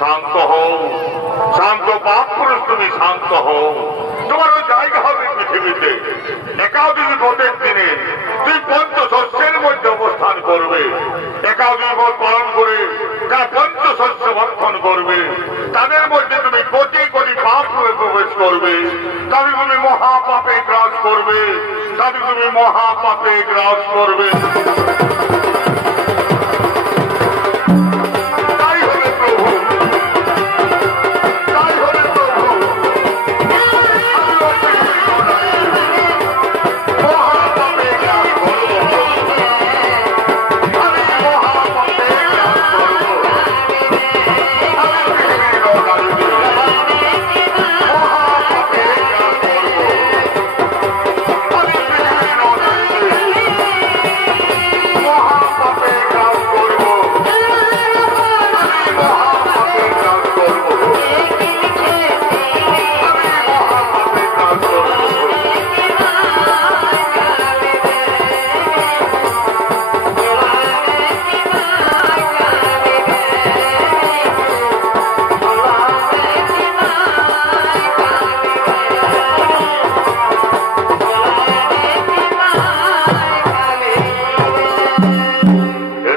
শান্ত হও, শান্ত পাপ পুরুষ, তুমি শান্ত হও। তোমার ওই জায়গা হবে পৃথিবীতে। একাদশী ব্রতের দিনে তুই পঞ্চশস্যের মধ্যে অবস্থান করবে। একাদশী ব্রত পালন করে যারা পঞ্চশস্য ভক্ষণ করবে তাদের মধ্যে তুমি কোটি কোটি পাপ প্রবেশ করবে, তাদের তুমি মহাপাপে গ্রাস করবে, তাদের তুমি মহাপাপে গ্রাস করবে।